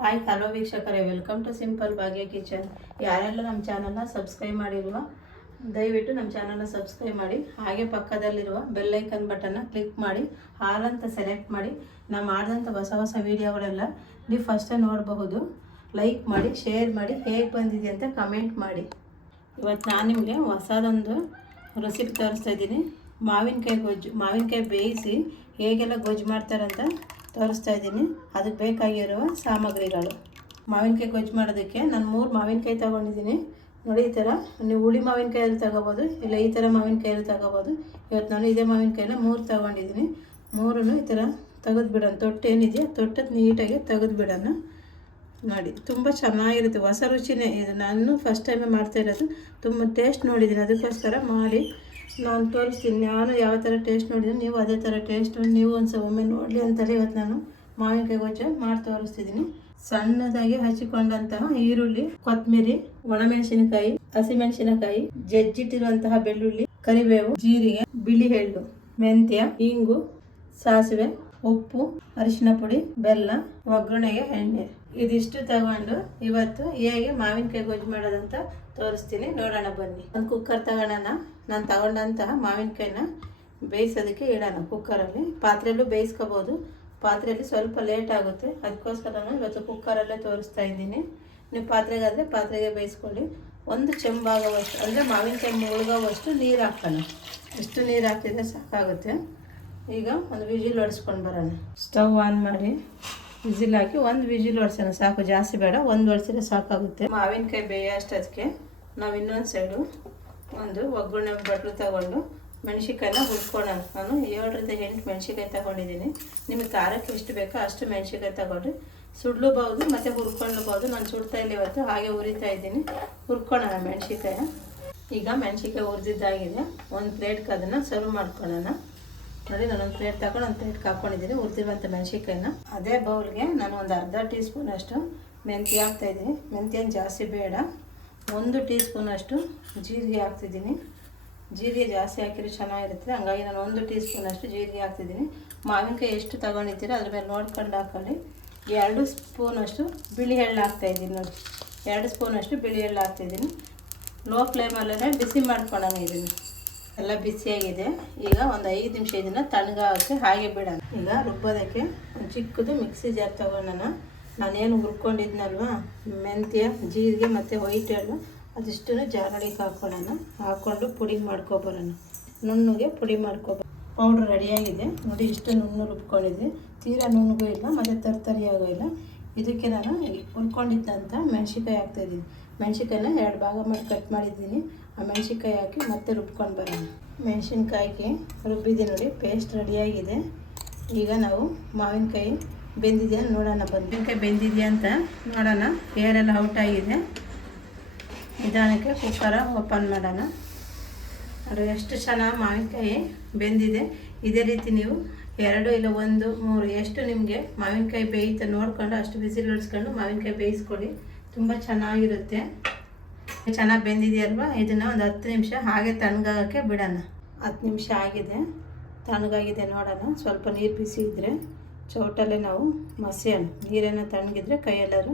Hi hello ವೀಕ್ಷಕರೇ. Welcome to simple Bhagya kitchen ಯಾರೆಲ್ಲ ನಮ್ಮ ಚಾನಲ್ನ ಸಬ್ಸ್ಕ್ರೈಬ್ ಮಾಡಿರುವ ದಯವಿಟ್ಟು ನಮ್ಮ ಚಾನಲ್ನ ಸಬ್ಸ್ಕ್ರೈಬ್ ಮಾಡಿ. ಹಾಗೆ ಪಕ್ಕದಲ್ಲಿರುವ ಬೆಲ್ಲೈಕನ್ ಬಟನ್ನ ಕ್ಲಿಕ್ ಮಾಡಿ. ಹಾಲ್ ಅಂತ ಸೆಲೆಕ್ಟ್ ಮಾಡಿ. ನಾವು ಮಾಡಿದಂಥ ಹೊಸ ಹೊಸ ವೀಡಿಯೋಗಳೆಲ್ಲ ನೀವು ಫಸ್ಟೇ ನೋಡಬಹುದು. ಲೈಕ್ ಮಾಡಿ ಶೇರ್ ಮಾಡಿ, ಹೇಗೆ ಬಂದಿದೆ ಅಂತ ಕಮೆಂಟ್ ಮಾಡಿ. ಇವತ್ತು ನಾನು ನಿಮಗೆ ಹೊಸದೊಂದು ರೆಸಿಪಿ ತೋರಿಸ್ತಾ ಇದ್ದೀನಿ. ಮಾವಿನಕಾಯಿ ಗೊಜ್ಜು, ಮಾವಿನಕಾಯಿ ಬೇಯಿಸಿ ಹೇಗೆಲ್ಲ ಗೊಜ್ಜು ಮಾಡ್ತಾರಂತ ತೋರಿಸ್ತಾ ಇದ್ದೀನಿ. ಅದಕ್ಕೆ ಬೇಕಾಗಿರುವ ಸಾಮಗ್ರಿಗಳು. ಮಾವಿನಕಾಯಿ ಗೊಜ್ಜು ಮಾಡೋದಕ್ಕೆ ನಾನು ಮೂರು ಮಾವಿನಕಾಯಿ ತೊಗೊಂಡಿದ್ದೀನಿ. ನೋಡಿ ಈ ಥರ. ನೀವು ಹುಳಿ ಮಾವಿನಕಾಯಲ್ಲಿ ತಗೋಬೋದು, ಇಲ್ಲ ಈ ಥರ ಮಾವಿನಕಾಯಲ್ಲಿ ತಗೋಬೋದು. ಇವತ್ತು ನಾನು ಇದೇ ಮಾವಿನಕಾಯಿನ ಮೂರು ತೊಗೊಂಡಿದ್ದೀನಿ. ಮೂರನ್ನು ಈ ಥರ ತೆಗೆದು ಬಿಡೋಣ. ತೊಟ್ಟು ಏನಿದೆಯಾ ತೊಟ್ಟದ್ದು ನೀಟಾಗಿ ತೆಗೆದು ಬಿಡೋಣ. ನೋಡಿ, ತುಂಬ ಚೆನ್ನಾಗಿರುತ್ತೆ. ಹೊಸ ರುಚಿನೇ ಇದು. ನಾನು ಫಸ್ಟ್ ಟೈಮೇ ಮಾಡ್ತಾ ಇರೋದು. ತುಂಬ ಟೇಸ್ಟ್ ನೋಡಿದ್ದೀನಿ. ಅದಕ್ಕೋಸ್ಕರ ಮಾಡಿ ನಾನು ತೋರಿಸ್ತೀನಿ. ನಾನು ಯಾವ ಥರ ಟೇಸ್ಟ್ ನೋಡಿದ್ರೆ ನೀವು ಅದೇ ಥರ ಟೇಸ್ಟ್ ನೀವು ಒಂದು ಒಮ್ಮೆ ನೋಡಲಿ ಅಂತಾರೆ ಇವತ್ತು ನಾನು ಮಾವಿನಕಾಯಿ ಗೊಜ್ಜು ಮಾಡಿ ತೋರಿಸ್ತಿದ್ದೀನಿ. ಸಣ್ಣದಾಗಿ ಹಚ್ಚಿಕೊಂಡಂತಹ ಈರುಳ್ಳಿ ಕೊತ್ತಂಬರಿ ಒಣಮೆಣಸಿನಕಾಯಿ, ಹಸಿಮೆಣಸಿನಕಾಯಿ, ಜಜ್ಜಿಟ್ಟಿರುವಂತಹ ಬೆಳ್ಳುಳ್ಳಿ, ಕರಿಬೇವು, ಜೀರಿಗೆ ಬಿಳಿ ಎಳ್ಳು ಮೆಂತ್ಯ, ಇಂಗು, ಸಾಸಿವೆ, ಉಪ್ಪು, ಅರಿಶಿನ ಪುಡಿ, ಬೆಲ್ಲ, ಒಗ್ಗರಣೆಗೆ ಎಣ್ಣೆ. ಇದಿಷ್ಟು ತಗೊಂಡು ಇವತ್ತು ಹೇಗೆ ಮಾವಿನಕಾಯಿ ಗೊಜ್ಜು ಮಾಡೋದಂತ ತೋರಿಸ್ತೀನಿ. ನೋಡೋಣ ಬನ್ನಿ. ಒಂದು ಕುಕ್ಕರ್ ತಗೊಳ್ಳೋಣ ನಾನು ತಗೊಂಡಂತಹ ಮಾವಿನಕಾಯಿನ ಬೇಯಿಸೋದಕ್ಕೆ ಇಡೋಣ ಕುಕ್ಕರಲ್ಲಿ ಪಾತ್ರೆಯಲ್ಲೂ ಬೇಯಿಸ್ಕೋಬೋದು. ಪಾತ್ರೆಯಲ್ಲಿ ಸ್ವಲ್ಪ ಲೇಟ್ ಆಗುತ್ತೆ. ಅದಕ್ಕೋಸ್ಕರ ನಾನು ಇವತ್ತು ಕುಕ್ಕರಲ್ಲೇ ತೋರಿಸ್ತಾ ಇದ್ದೀನಿ. ನೀವು ಪಾತ್ರೆಗಾದರೆ ಪಾತ್ರೆಗೆ ಬೇಯಿಸ್ಕೊಳ್ಳಿ. ಒಂದು ಚೆಂಬಾಗೋವಷ್ಟು, ಅಂದರೆ ಮಾವಿನಕಾಯಿ ಮುಳುಗೋವಷ್ಟು ನೀರು ಹಾಕೋಣ. ಇಷ್ಟು ನೀರು ಹಾಕಿದರೆ ಸಾಕಾಗುತ್ತೆ. ಈಗ ಒಂದು ವಿಜಿಲ್ ಹೊಡೆಸ್ಕೊಂಡು ಬರೋಣ. ಸ್ಟವ್ ಆನ್ ಮಾಡಿ. ವಿಜಿಲ್ ಹಾಕಿ ಒಂದು ವಿಜಿಲ್ ಒಡ್ಸೋಣ ಸಾಕು, ಜಾಸ್ತಿ ಬೇಡ, ಒಂದು ಒಡ್ಸಿದ್ರೆ ಸಾಕಾಗುತ್ತೆ. ಮಾವಿನಕಾಯಿ ಅದಕ್ಕೆ ನಾವು ಇನ್ನೊಂದು ಸೈಡು ಒಂದು ಒಗ್ಗರಣೆ ಬಟ್ಲು ತಗೊಂಡು ಮೆಣಸಿಕಾಯಿನ ಹುರ್ಕೊಳ್ಳೋಣ ನಾನು ಏಳರಿಂದ ಎಂಟು ಮೆಣಸಿಕಾಯಿ ತಗೊಂಡಿದ್ದೀನಿ. ನಿಮಗೆ ಖಾರಕ್ಕೆ ಎಷ್ಟು ಬೇಕೋ ಅಷ್ಟು ಮೆಣಸಿಕಾಯಿ ತಗೊಂಡ್ರಿ ಸುಡ್ಲೂಬಹುದು, ಮತ್ತು ಹುರ್ಕೊಳ್ಳಬಹುದು ನಾನು ಸುಡ್ತಾ ಇಲ್ಲ ಇವತ್ತು, ಹಾಗೆ ಹುರಿತಾ ಇದ್ದೀನಿ. ಹುರ್ಕೊಳ್ಳೋಣ ಮೆಣಸಿಕಾಯ ಈಗ ಮೆಣಸಿಕಾಯಿ ಹುರಿದಿದ್ದಾಗಿದೆ. ಒಂದು ಪ್ಲೇಟ್ಗೆ ಅದನ್ನು ಸರ್ವ್ ಮಾಡ್ಕೊಳ್ಳೋಣ. ನೋಡಿ, ನಾನು ಒಂದು ಪ್ಲೇಟ್ ತಗೊಂಡು ಒಂದು ಪ್ಲೇಟ್ ಹಾಕ್ಕೊಂಡಿದ್ದೀನಿ ಹುರಿದಿರುವಂಥ ಮೆಣಸಿಕಾಯಿನ ಅದೇ ಬೌಲ್ಗೆ ನಾನು ಒಂದು ಅರ್ಧ ಟೀ ಸ್ಪೂನಷ್ಟು ಮೆಂತ್ಯ ಹಾಕ್ತಾಯಿದ್ದೀನಿ. ಮೆಂತ್ಯ ಜಾಸ್ತಿ ಬೇಡ. ಒಂದು ಟೀ ಸ್ಪೂನಷ್ಟು ಜೀರಿಗೆ ಹಾಕ್ತಿದ್ದೀನಿ. ಜೀರಿಗೆ ಜಾಸ್ತಿ ಹಾಕಿದ್ರೆ ಚೆನ್ನಾಗಿರುತ್ತೆ. ಹಂಗಾಗಿ ನಾನು ಒಂದು ಟೀ ಸ್ಪೂನಷ್ಟು ಜೀರಿಗೆ ಹಾಕ್ತಿದ್ದೀನಿ. ಮಾವಿನಕಾಯಿ ಎಷ್ಟು ತಗೊಂಡಿದ್ದೀರೋ ಅದ್ರ ಮೇಲೆ ನೋಡ್ಕೊಂಡು ಹಾಕೊಳ್ಳಿ. ಎರಡು ಸ್ಪೂನಷ್ಟು ಬಿಳಿ ಎಳ್ಳು ಹಾಕ್ತಾಯಿದ್ದೀನಿ ನೋಡಿ. ಎರಡು ಸ್ಪೂನಷ್ಟು ಬಿಳಿ ಎಳ್ಳು ಹಾಕ್ತಿದ್ದೀನಿ. ಲೋ ಫ್ಲೇಮಲ್ಲೇ ಬಿಸಿ ಮಾಡ್ಕೊಳ್ಳೋಣ ಇದನ್ನು ಎಲ್ಲ ಬಿಸಿಯಾಗಿದೆ ಈಗ ಒಂದು ಐದು ನಿಮಿಷ ಇದನ್ನು ತಣ್ಣಗಾಕಿ ಹಾಗೆ ಬಿಡೋಣ. ಈಗ ರುಬ್ಬೋದಕ್ಕೆ ಒಂದು ಚಿಕ್ಕದು ಮಿಕ್ಸಿ ಜಾರ್ ತೊಗೊಳೋಣ ನಾನೇನು ಹುರ್ಕೊಂಡಿದ್ನಲ್ವ? ಮೆಂತ್ಯ, ಜೀರಿಗೆ ಮತ್ತು ವೈಟ್ ಎಳ್ಳು ಅದಿಷ್ಟು ಜಾರಳಿಗೆ ಹಾಕ್ಕೊಳ್ಳೋಣ ಹಾಕ್ಕೊಂಡು ಪುಡಿ ಮಾಡ್ಕೊಬರೋಣ. ನುಣ್ಣಗೆ ಪುಡಿ ಮಾಡ್ಕೊಬ ಪೌಡ್ರ್ ರೆಡಿಯಾಗಿದೆ ನೋಡಿ ಇಷ್ಟು ನುಣ್ಣು ರುಬ್ಕೊಂಡಿದ್ದೆ. ತೀರಾ ನುಣ್ಣಗೂ ಇಲ್ಲ, ಮತ್ತು ತರ್ತರಿಯಾಗೂ ಇಲ್ಲ. ಇದಕ್ಕೆ ನಾನು ಹುರ್ಕೊಂಡಿದ್ದಂಥ ಮೆಣಸಿಕಾಯಿ ಹಾಕ್ತಾಯಿದ್ದೀನಿ ಮೆಣಸಿಕಾಯಿನ ಎರಡು ಭಾಗ ಮಾಡಿ ಕಟ್ ಮಾಡಿದ್ದೀನಿ. ಆ ಮೆಣಸಿನ್ಕಾಯಿ ಹಾಕಿ ಮತ್ತೆ ರುಬ್ಕೊಂಡು ಬರೋಣ. ಮೆಣಸಿನ್ಕಾಯಿಗೆ ರುಬ್ಬಿದ್ದೀನಿ ನೋಡಿ ಪೇಸ್ಟ್ ರೆಡಿಯಾಗಿದೆ ಈಗ ನಾವು ಮಾವಿನಕಾಯಿ ಬೆಂದಿದೆಯಾ ನೋಡೋಣ, ಬಂದಿನಕಾಯಿ ಬೆಂದಿದೆಯಾ ಅಂತ ನೋಡೋಣ. ಏರೆಲ್ಲ ಔಟ್ ಆಗಿದೆ. ನಿಧಾನಕ್ಕೆ ಕುಕ್ಕರ ಓಪನ್ ಮಾಡೋಣ. ಅದು ಎಷ್ಟು ಚೆನ್ನಾಗಿ ಮಾವಿನಕಾಯಿ ಬೆಂದಿದೆ. ಇದೇ ರೀತಿ ನೀವು ಎರಡು ಇಲ್ಲ ಒಂದು, ಮೂರು, ಎಷ್ಟು ನಿಮಗೆ ಮಾವಿನಕಾಯಿ ಬೇಯುತ್ತೆ ನೋಡಿಕೊಂಡು, ಅಷ್ಟು ಬಿಸಿಲು ಇಳಿಸ್ಕೊಂಡು ಮಾವಿನಕಾಯಿ ಬೇಯಿಸ್ಕೊಳ್ಳಿ. ತುಂಬ ಚೆನ್ನಾಗಿರುತ್ತೆ. ಚೆನ್ನಾಗಿ ಬೆಂದಿದೆಯಲ್ವಾ? ಇದನ್ನು ಒಂದು ಹತ್ತು ನಿಮಿಷ ಹಾಗೆ ತಣ್ಣಗಾಗೋಕ್ಕೆ ಬಿಡೋಣ. ಹತ್ತು ನಿಮಿಷ ಆಗಿದೆ. ತಣ್ಣಗಾಗಿದೆ ನೋಡೋಣ. ಸ್ವಲ್ಪ ನೀರು ಬಿಸಿ ಇದ್ದರೆ ಚೌಟಲ್ಲೇ ನಾವು ಮಸಿಯೋಣ. ನೀರೇನೋ ತಣ್ಣಗಿದ್ರೆ ಕೈಯೆಲ್ಲರೂ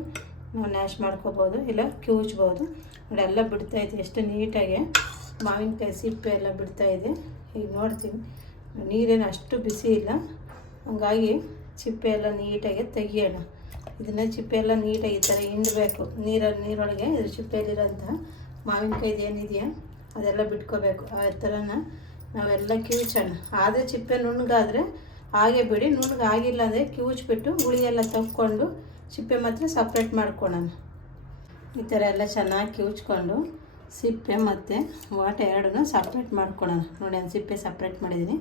ನಾವು ನ್ಯಾಶ್ ಮಾಡ್ಕೋಬೋದು, ಇಲ್ಲ ಕಿವುಚ್ಬೋದು ನೋಡಿ, ಎಲ್ಲ ಬಿಡ್ತಾಯಿದೆ ಎಷ್ಟು ನೀಟಾಗಿ ಮಾವಿನಕಾಯಿ ಸಿಪ್ಪೆ ಎಲ್ಲ ಬಿಡ್ತಾಯಿದೆ ಈಗ ನೋಡ್ತೀನಿ. ನೀರೇನು ಅಷ್ಟು ಬಿಸಿ ಇಲ್ಲ. ಹಂಗಾಗಿ ಸಿಪ್ಪೆ ಎಲ್ಲ ನೀಟಾಗಿ ತೆಗಿಯೋಣ. ಇದನ್ನ ಚಿಪ್ಪೆ ಎಲ್ಲ ನೀಟಾಗಿ ಈ ಥರ ಹಿಂಡಬೇಕು. ನೀರಲ್ಲಿ ನೀರೊಳಗೆ ಇದ್ರ ಚಿಪ್ಪೆಯಲ್ಲಿರೋಂಥ ಮಾವಿನಕಾಯಿ ಏನಿದೆಯಾ, ಅದೆಲ್ಲ ಬಿಟ್ಕೋಬೇಕು. ಆ ಥರನ ನಾವೆಲ್ಲ ಕಿವುಚೋಣ. ಆದರೆ ಚಿಪ್ಪೆ ನುಣ್ಣಗಾದರೆ ಹಾಗೆ ಬಿಡಿ. ನುಣ್ಣಗಾಗಿಲ್ಲ ಅಂದರೆ ಕಿವುಚ್ಬಿಟ್ಟು ಹುಳಿ ಎಲ್ಲ ತಕ್ಕೊಂಡು ಚಿಪ್ಪೆ ಮಾತ್ರ ಸಪ್ರೇಟ್ ಮಾಡ್ಕೊಳ್ಳೋಣ ಈ ಥರ ಎಲ್ಲ ಚೆನ್ನಾಗಿ ಕಿವುಚ್ಕೊಂಡು ಸಿಪ್ಪೆ ಮತ್ತು ವಾಟೆ ಎರಡನ್ನೂ ಸಪ್ರೇಟ್ ಮಾಡ್ಕೊಳೋಣ. ನೋಡಿ, ನಾನು ಸಿಪ್ಪೆ ಸಪ್ರೇಟ್ ಮಾಡಿದ್ದೀನಿ.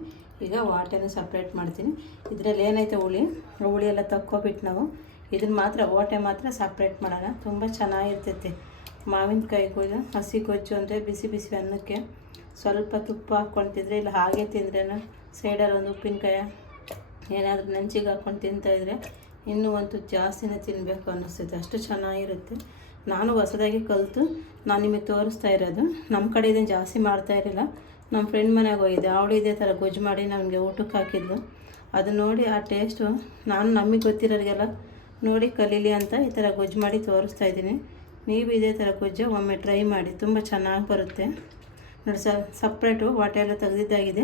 ಈಗ ವಾಟೆನೂ ಸಪ್ರೇಟ್ ಮಾಡ್ತೀನಿ. ಇದರಲ್ಲಿ ಏನೈತೆ ಹುಳಿ? ಹುಳಿ ಎಲ್ಲ ತಕ್ಕೋಬಿಟ್ಟು ನಾವು ಇದನ್ನು ಮಾತ್ರ, ಓಟೆ ಮಾತ್ರ ಸಪ್ರೇಟ್ ಮಾಡೋಣ. ತುಂಬ ಚೆನ್ನಾಗಿರ್ತೈತೆ. ಮಾವಿನಕಾಯಿ ಕೊಯ್ದು, ಹಸಿ ಕೊಚ್ಚು ಅಂದರೆ ಬಿಸಿ ಬಿಸಿ ಅನ್ನಕ್ಕೆ ಸ್ವಲ್ಪ ತುಪ್ಪ ಹಾಕ್ಕೊಳ್ತಿದ್ರೆ ಇಲ್ಲ ಹಾಗೆ ತಿಂದ್ರೇನು ಸೈಡಲ್ಲಿ ಒಂದು ಉಪ್ಪಿನಕಾಯಿ ಏನಾದರೂ ನೆಂಚಿಗೆ ಹಾಕ್ಕೊಂಡು ತಿಂತಾಯಿದ್ರೆ ಇನ್ನೂ ಒಂದು ಜಾಸ್ತಿನೇ ತಿನ್ನಬೇಕು ಅನ್ನಿಸ್ತೈತೆ. ಅಷ್ಟು ಚೆನ್ನಾಗಿರುತ್ತೆ. ನಾನು ಹೊಸದಾಗಿ ಕಲಿತು, ನಾನು ನಿಮಗೆ ತೋರಿಸ್ತಾ ಇರೋದು. ನಮ್ಮ ಕಡೆ ಇದನ್ನು ಜಾಸ್ತಿ ಮಾಡ್ತಾ ಇರಲಿಲ್ಲ ನಮ್ಮ ಫ್ರೆಂಡ್ ಮನೆಗೆ ಹೋಗಿದ್ದೆ. ಅವಳು ಇದೇ ಥರ ಗೊಜ್ಜು ಮಾಡಿ ನಮಗೆ ಊಟಕ್ಕೆ ಹಾಕಿದ್ಲು. ಅದು ನೋಡಿ ಆ ಟೇಸ್ಟು ನಾನು ನಮಗೆ ಗೊತ್ತಿರೋರಿಗೆಲ್ಲ ನೋಡಿ ಕಲೀಲಿ ಅಂತ ಈ ಥರ ಗೊಜ್ಜು ಮಾಡಿ ತೋರಿಸ್ತಾ ಇದ್ದೀನಿ. ನೀವು ಇದೇ ಥರ ಗೊಜ್ಜು ಒಮ್ಮೆ ಟ್ರೈ ಮಾಡಿ, ತುಂಬ ಚೆನ್ನಾಗಿ ಬರುತ್ತೆ. ನೋಡಿ ಸಪ್ರೇಟು ವಾಟೆ ಎಲ್ಲ ತೆಗೆದಿದ್ದಾಗಿದೆ.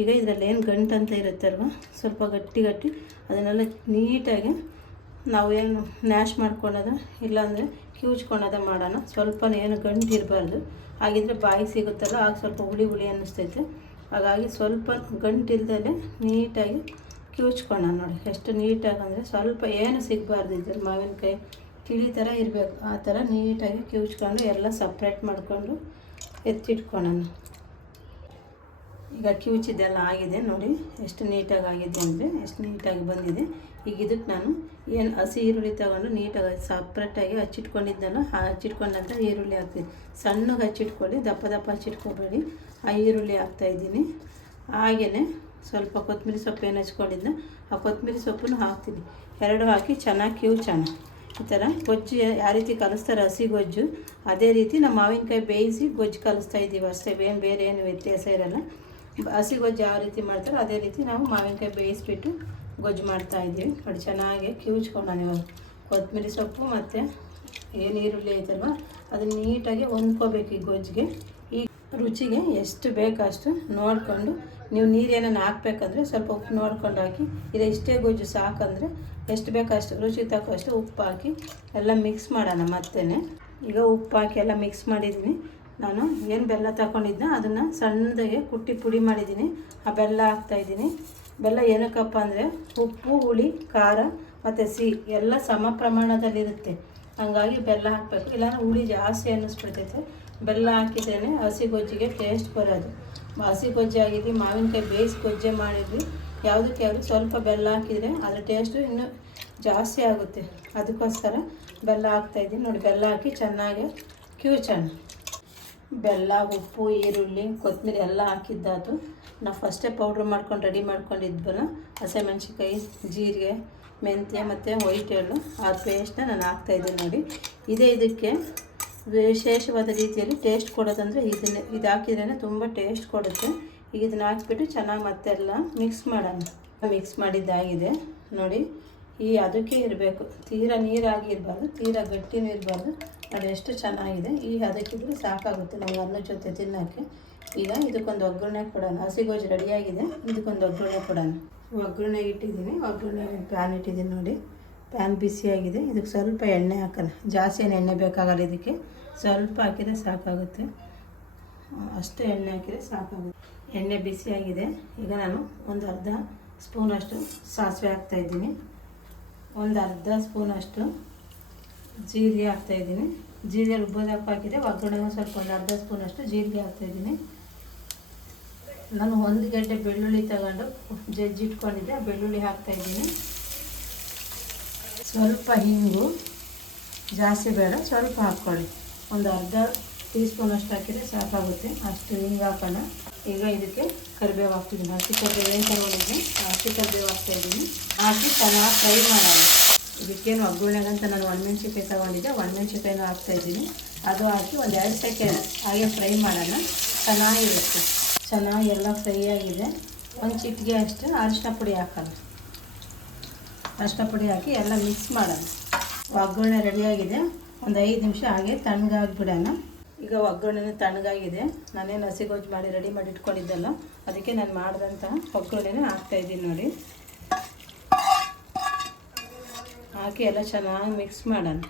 ಈಗ ಇದರಲ್ಲಿ ಏನು ಗಂಟು ಅಂತ ಇರುತ್ತಲ್ವ, ಸ್ವಲ್ಪ ಗಟ್ಟಿ ಗಟ್ಟಿ ಅದನ್ನೆಲ್ಲ ನೀಟಾಗಿ ನಾವು ಏನು ನ್ಯಾಶ್ ಮಾಡ್ಕೊಳ್ಳೋದು, ಇಲ್ಲಾಂದರೆ ಕಿವುಚ್ಕೊಳ್ಳೋದ ಮಾಡೋಣ. ಸ್ವಲ್ಪ ಏನು ಗಂಟು ಇರಬಾರ್ದು. ಹಾಗಿದ್ರೆ ಬಾಯಿ ಸಿಗುತ್ತಲ್ಲ ಆಗ ಸ್ವಲ್ಪ ಹುಳಿ ಹುಳಿ ಅನ್ನಿಸ್ತೈತೆ. ಹಾಗಾಗಿ ಸ್ವಲ್ಪ ಗಂಟು ಇಲ್ದಲೆ ನೀಟಾಗಿ ಕಿವುಚ್ಕೊಳ್ಳೋಣ ನೋಡಿ. ಎಷ್ಟು ನೀಟಾಗಿ ಅಂದರೆ ಸ್ವಲ್ಪ ಏನು ಸಿಗಬಾರ್ದು ಇದ್ರಲ್ಲಿ ಮಾವಿನಕಾಯಿ ತಿಳಿ ಥರ ಇರಬೇಕು. ಆ ಥರ ನೀಟಾಗಿ ಕಿವುಚ್ಕೊಂಡು ಎಲ್ಲ ಸಪ್ರೇಟ್ ಮಾಡಿಕೊಂಡು ಎತ್ತಿಟ್ಕೊಳ್ಳೋಣ. ಈಗ ಕಿವುಚಿದ್ದೆಲ್ಲ ಆಗಿದೆ ನೋಡಿ. ಎಷ್ಟು ನೀಟಾಗಿ ಆಗಿದೆ ಅಂದರೆ ಎಷ್ಟು ನೀಟಾಗಿ ಬಂದಿದೆ. ಈಗ ಇದಕ್ಕೆ ನಾನು ಏನು ಹಸಿ ಈರುಳ್ಳಿ ತಗೊಂಡು ನೀಟಾಗಿ ಸಪ್ರೇಟಾಗಿ ಹಚ್ಚಿಟ್ಕೊಂಡಿದ್ದೆಲ್ಲ ಹಚ್ಚಿಟ್ಕೊಂಡ ಹಚ್ಚಿಟ್ಕೊಂಡಂಥ ಈರುಳ್ಳಿ ಹಾಕ್ತೀನಿ. ಸಣ್ಣಗೆ ಹಚ್ಚಿಟ್ಕೊಳ್ಳಿ, ದಪ್ಪ ದಪ್ಪ ಹಚ್ಚಿಟ್ಕೊಬೇಡಿ. ಆ ಈರುಳ್ಳಿ ಹಾಕ್ತಾಯಿದ್ದೀನಿ ಹಾಗೆಯೇ ಸ್ವಲ್ಪ ಕೊತ್ತಂಬರಿ ಸೊಪ್ಪು ಏನು ಹಚ್ಕೊಂಡಿದ್ದ ಆ ಕೊತ್ತಂಬರಿ ಸೊಪ್ಪನ್ನು ಹಾಕ್ತೀನಿ. ಎರಡು ಹಾಕಿ ಚೆನ್ನಾಗಿ ಕಿವುಚೋಣ ಈ ಥರ ಗೊಜ್ಜು ಯಾವ ರೀತಿ ಕಲಿಸ್ತಾರೆ ಹಸಿ ಗೊಜ್ಜು, ಅದೇ ರೀತಿ ನಮ್ಮ ಮಾವಿನಕಾಯಿ ಬೇಯಿಸಿ ಗೊಜ್ಜು ಕಲಿಸ್ತಾ ಇದ್ದೀವಿ ಅಷ್ಟೇ ಏನು ಬೇರೆ ಏನು ವ್ಯತ್ಯಾಸ ಇರಲ್ಲ. ಹಸಿ ಗೊಜ್ಜು ಯಾವ ರೀತಿ ಮಾಡ್ತಾರೋ ಅದೇ ರೀತಿ ನಾವು ಮಾವಿನಕಾಯಿ ಬೇಯಿಸ್ಬಿಟ್ಟು ಗೊಜ್ಜು ಮಾಡ್ತಾ ಇದ್ದೀವಿ. ನೋಡಿ ಚೆನ್ನಾಗಿ ಕಿವುಚ್ಕೊಂಡು ಇವಾಗ ಕೊತ್ತಂಬರಿ ಸೊಪ್ಪು ಮತ್ತು ಏನು ಈರುಳ್ಳಿ ಐತಲ್ವ, ಅದನ್ನ ನೀಟಾಗಿ ಹೊಂದ್ಕೋಬೇಕು ಈ ಗೊಜ್ಜಿಗೆ. ಈ ರುಚಿಗೆ ಎಷ್ಟು ಬೇಕಷ್ಟು ನೋಡಿಕೊಂಡು ನೀವು ನೀರು ಏನಾನ ಹಾಕ್ಬೇಕಂದ್ರೆ ಸ್ವಲ್ಪ ಉಪ್ಪು ನೋಡ್ಕೊಂಡು ಹಾಕಿ, ಇದು ಇಷ್ಟೇ ಗೊಜ್ಜು ಸಾಕಂದರೆ ಎಷ್ಟು ಬೇಕೋ ಅಷ್ಟು, ರುಚಿ ತಕ್ಕಷ್ಟು ಉಪ್ಪು ಹಾಕಿ ಎಲ್ಲ ಮಿಕ್ಸ್ ಮಾಡೋಣ ಮತ್ತೆ ಈಗ ಉಪ್ಪು ಹಾಕಿ ಎಲ್ಲ ಮಿಕ್ಸ್ ಮಾಡಿದ್ದೀನಿ. ನಾನು ಏನು ಬೆಲ್ಲ ತಗೊಂಡಿದ್ದೆ ಅದನ್ನು ಸಣ್ಣದಾಗೆ ಕುಟ್ಟಿ ಪುಡಿ ಮಾಡಿದ್ದೀನಿ. ಆ ಬೆಲ್ಲ ಹಾಕ್ತಾಯಿದ್ದೀನಿ ಬೆಲ್ಲ ಏನಕ್ಕಪ್ಪ ಅಂದರೆ ಉಪ್ಪು, ಹುಳಿ, ಖಾರ ಮತ್ತು ಸಿಹಿ ಎಲ್ಲ ಸಮ ಪ್ರಮಾಣದಲ್ಲಿರುತ್ತೆ ಹಂಗಾಗಿ ಬೆಲ್ಲ ಹಾಕಬೇಕು. ಇಲ್ಲಾಂದ್ರೆ ಹುಳಿ ಜಾಸ್ತಿ ಅನ್ನಿಸ್ಬಿಡ್ತೈತೆ. ಬೆಲ್ಲ ಹಾಕಿದ್ರೇ ಹಸಿ ಗೊಜ್ಜಿಗೆ ಟೇಸ್ಟ್ ಬರೋದು. ಹಸಿ ಗೊಜ್ಜೆ ಆಗಿದ್ವಿ ಮಾವಿನಕಾಯಿ ಬೇಯಿಸಿ ಗೊಜ್ಜೆ ಮಾಡಿದ್ವಿ ಯಾವುದಕ್ಕೆ ಯಾವುದು ಸ್ವಲ್ಪ ಬೆಲ್ಲ ಹಾಕಿದರೆ ಅದರ ಟೇಸ್ಟು ಇನ್ನೂ ಜಾಸ್ತಿ ಆಗುತ್ತೆ. ಅದಕ್ಕೋಸ್ಕರ ಬೆಲ್ಲ ಹಾಕ್ತಾಯಿದ್ದೀನಿ ನೋಡಿ, ಬೆಲ್ಲ ಹಾಕಿ ಚೆನ್ನಾಗಿ ಕ್ಯೂಚನ್ ಬೆಲ್ಲ, ಉಪ್ಪು, ಈರುಳ್ಳಿ, ಕೊತ್ತಂಬರಿ ಎಲ್ಲ ಹಾಕಿದ್ದಾತು. ನಾವು ಫಸ್ಟೇ ಪೌಡ್ರ್ ಮಾಡ್ಕೊಂಡು ರೆಡಿ ಮಾಡ್ಕೊಂಡಿದ್ವಲ್ಲ ಹಸಿಮೆಣ್ಸಿಕಾಯಿ ಜೀರಿಗೆ, ಮೆಂತ್ಯ ಮತ್ತು ವೈಟ್ ಎಳ್ಳು ಆ ಪೇಸ್ಟನ್ನ ನಾನು ಹಾಕ್ತಾಯಿದ್ದೀನಿ ನೋಡಿ. ಇದೇ ಇದಕ್ಕೆ ವಿಶೇಷವಾದ ರೀತಿಯಲ್ಲಿ ಟೇಸ್ಟ್ ಕೊಡೋದಂದರೆ ಇದನ್ನೇ, ಇದು ಹಾಕಿದ್ರೇ ತುಂಬ ಟೇಸ್ಟ್ ಕೊಡುತ್ತೆ. ಈಗ ಇದನ್ನ ಹಾಕ್ಬಿಟ್ಟು ಚೆನ್ನಾಗಿ ಮತ್ತೆಲ್ಲ ಮಿಕ್ಸ್ ಮಾಡೋಣ. ಮಿಕ್ಸ್ ಮಾಡಿದ್ದಾಗಿದೆ. ನೋಡಿ, ಈ ಅದಕ್ಕೆ ಇರಬೇಕು. ತೀರಾ ನೀರಾಗಿ ಇರಬಾರ್ದು, ತೀರಾ ಗಟ್ಟಿನೂ ಇರಬಾರ್ದು, ಅದು ಎಷ್ಟು ಚೆನ್ನಾಗಿದೆ. ಈ ಅದಕ್ಕಿದ್ರೆ ಸಾಕಾಗುತ್ತೆ ನಮ್ಗೆ ಅನ್ನದ ಜೊತೆ ತಿನ್ನೋಕ್ಕೆ. ಈಗ ಇದಕ್ಕೊಂದು ಒಗ್ಗರಣೆ ಕೊಡೋಣ. ಹಸಿಗೋಜು ರೆಡಿಯಾಗಿದೆ ಇದಕ್ಕೊಂದು ಒಗ್ಗರಣೆ ಕೊಡೋಣ. ಒಗ್ಗರಣೆ ಇಟ್ಟಿದ್ದೀನಿ. ಒಗ್ಗರಣೆ ಪ್ಯಾನ್ ಇಟ್ಟಿದ್ದೀನಿ ನೋಡಿ. ಪ್ಯಾನ್ ಬಿಸಿಯಾಗಿದೆ ಇದಕ್ಕೆ ಸ್ವಲ್ಪ ಎಣ್ಣೆ ಹಾಕೋಣ ಜಾಸ್ತಿ ಏನು ಎಣ್ಣೆ ಬೇಕಾಗಲ್ಲ ಇದಕ್ಕೆ. ಸ್ವಲ್ಪ ಹಾಕಿದರೆ ಸಾಕಾಗುತ್ತೆ. ಅಷ್ಟು ಎಣ್ಣೆ ಹಾಕಿದರೆ ಸಾಕಾಗುತ್ತೆ. ಎಣ್ಣೆ ಬಿಸಿಯಾಗಿದೆ ಈಗ ನಾನು ಒಂದು ಅರ್ಧ ಸ್ಪೂನಷ್ಟು ಸಾಸಿವೆ ಹಾಕ್ತಾಯಿದ್ದೀನಿ ಒಂದು ಅರ್ಧ ಸ್ಪೂನಷ್ಟು ಜೀರಿಗೆ ಹಾಕ್ತಾಯಿದ್ದೀನಿ ಜೀರಿಗೆ ರುಬ್ಬೋದಕ್ಕೆ ಹಾಕಿದೆ ಒಗ್ಗರಣೆ ಸ್ವಲ್ಪ ಒಂದು ಅರ್ಧ ಸ್ಪೂನಷ್ಟು ಜೀರಿಗೆ ಹಾಕ್ತಾಯಿದ್ದೀನಿ ನಾನು ಒಂದು ಗಂಟೆ ಬೆಳ್ಳುಳ್ಳಿ ತಗೊಂಡು ಜಜ್ಜಿಟ್ಕೊಂಡಿದ್ದೆ. ಬೆಳ್ಳುಳ್ಳಿ ಹಾಕ್ತಾಯಿದ್ದೀನಿ ಸ್ವಲ್ಪ ಹಿಂಗು ಜಾಸ್ತಿ ಬೇಡ, ಸ್ವಲ್ಪ ಹಾಕ್ಕೊಳ್ಳಿ ಒಂದು ಅರ್ಧ ಟೀ ಸ್ಪೂನಷ್ಟು ಹಾಕಿದರೆ ಸಾಕಾಗುತ್ತೆ. ಅಷ್ಟು ಹಿಂಗೆ ಹಾಕೋಣ. ಈಗ ಇದಕ್ಕೆ ಕರಿಬೇವು ಹಾಕ್ತಿದ್ದೀನಿ. ಹಸಿ ಕರಿಬೇವು ಏನು ತಗೊಂಡಿದ್ದೆ ಹಸಿ ಕರಿಬೇವು ಹಾಕ್ತಾಯಿದ್ದೀನಿ ಹಾಕಿ ಚೆನ್ನಾಗಿ ಫ್ರೈ ಮಾಡೋಣ. ಇದಕ್ಕೇನು ಒಗ್ಗರಣೆಗಂತ ನಾನು ಒಣಮೆಣ್ಸಿಕಾಯಿ ತೊಗೊಂಡಿದ್ದೆ. ಒಣಮೆಣ್ಸಿಕಾಯಿನೂ ಹಾಕ್ತಾಯಿದ್ದೀನಿ ಅದು ಹಾಕಿ ಒಂದು ಎರಡು ಸೆಕೆಂಡ್ ಹಾಗೆ ಫ್ರೈ ಮಾಡೋಣ. ಚೆನ್ನಾಗಿರುತ್ತೆ. ಚೆನ್ನಾಗಿ ಎಲ್ಲ ಫ್ರೈ ಆಗಿದೆ. ಒಂದು ಚಿಟಿಗೆ ಅಷ್ಟು ಅರಿಶಿನ ಪುಡಿ ಹಾಕೋಣ. ಅರಿಶಿನ ಪುಡಿ ಹಾಕಿ ಎಲ್ಲ ಮಿಕ್ಸ್ ಮಾಡೋಣ. ಒಗ್ಗರಣೆ ರೆಡಿಯಾಗಿದೆ ಒಂದು ಐದು ನಿಮಿಷ ಹಾಗೆ ತಣ್ಣಗಾಗ್ಬಿಡೋಣ. ಈಗ ಒಗ್ಗರಣೆ ತಣ್ಣಗಾಗಿದೆ. ನಾನೇನು ಹಸಿಗೊಜ್ಜು ಮಾಡಿ ರೆಡಿ ಮಾಡಿ ಇಟ್ಕೊಂಡಿದ್ದಲ್ಲ, ಅದಕ್ಕೆ ನಾನು ಮಾಡಿದಂಥ ಒಗ್ಗರಣೆನೇ ಹಾಕ್ತಾಯಿದ್ದೀನಿ ನೋಡಿ. ಹಾಕಿ ಎಲ್ಲ ಚೆನ್ನಾಗಿ ಮಿಕ್ಸ್ ಮಾಡೋಣ.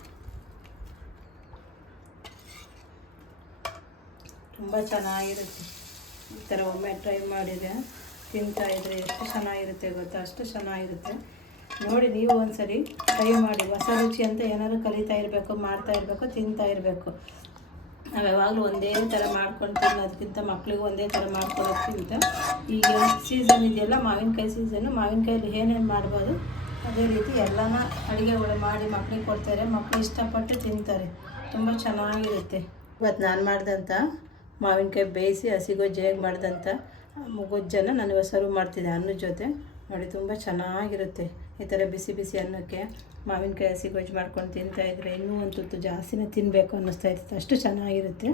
ತುಂಬ ಚೆನ್ನಾಗಿರುತ್ತೆ. ಈ ಥರ ಒಮ್ಮೆ ಟ್ರೈ ಮಾಡಿದೆ ತಿಂತಾಯಿದ್ರೆ ಎಷ್ಟು ಚೆನ್ನಾಗಿರುತ್ತೆ ಗೊತ್ತಾ? ಅಷ್ಟು ಚೆನ್ನಾಗಿರುತ್ತೆ. ನೋಡಿ ನೀವು ಒಂದ್ಸರಿ ಟ್ರೈ ಮಾಡಿ. ಹೊಸ ರುಚಿ ಅಂತ ಏನಾದ್ರು ಕಲಿತಾ ಇರಬೇಕು, ಮಾಡ್ತಾ ಇರಬೇಕು, ತಿಂತಾ ಇರಬೇಕು. ನಾವು ಯಾವಾಗಲೂ ಒಂದೇ ಥರ ಮಾಡ್ಕೊಂಡು ತಿನ್ನೋದಕ್ಕಿಂತ ಮಕ್ಳಿಗೂ ಒಂದೇ ಥರ ಮಾಡ್ಕೊಳ್ಳೋದಕ್ಕಿಂತ ಈಗ ಸೀಸನ್ ಇದೆಯಲ್ಲ, ಮಾವಿನಕಾಯಿ ಸೀಸನ್ನು ಮಾವಿನಕಾಯಲ್ಲಿ ಏನೇನು ಮಾಡ್ಬೋದು? ಅದೇ ರೀತಿ ಎಲ್ಲನ ಅಡುಗೆಗಳು ಮಾಡಿ ಮಕ್ಳಿಗೆ ಕೊಡ್ತಾರೆ ಮಕ್ಕಳು ಇಷ್ಟಪಟ್ಟು ತಿಂತಾರೆ. ತುಂಬ ಚೆನ್ನಾಗಿರುತ್ತೆ. ಇವತ್ತು ನಾನು ಮಾಡಿದಂಥ ಮಾವಿನಕಾಯಿ ಬೇಯಿಸಿ ಹಸಿಗೊಜ್ಜು ಹೇಗೆ ಮಾಡಿದಂಥ ಗೊಜ್ಜನ್ನು ನಾನು ಸರ್ವ್ ಮಾಡ್ತಿದ್ದೆ ಅನ್ನದ ಜೊತೆ. ನೋಡಿ ತುಂಬ ಚೆನ್ನಾಗಿರುತ್ತೆ. ಈ ಥರ ಬಿಸಿ ಬಿಸಿ ಅನ್ನಕ್ಕೆ ಮಾವಿನಕಾಯಿ ಹಸಿ ಗೊಜ್ಜು ಮಾಡ್ಕೊಂಡು ತಿಂತಾಯಿದ್ರೆ ಇನ್ನೂ ಒಂದು ತುತ್ತು ಜಾಸ್ತಿನೇ ತಿನ್ನಬೇಕು ಅನ್ನಿಸ್ತಾ ಇರ್ತದೆ ಅಷ್ಟು ಚೆನ್ನಾಗಿರುತ್ತೆ.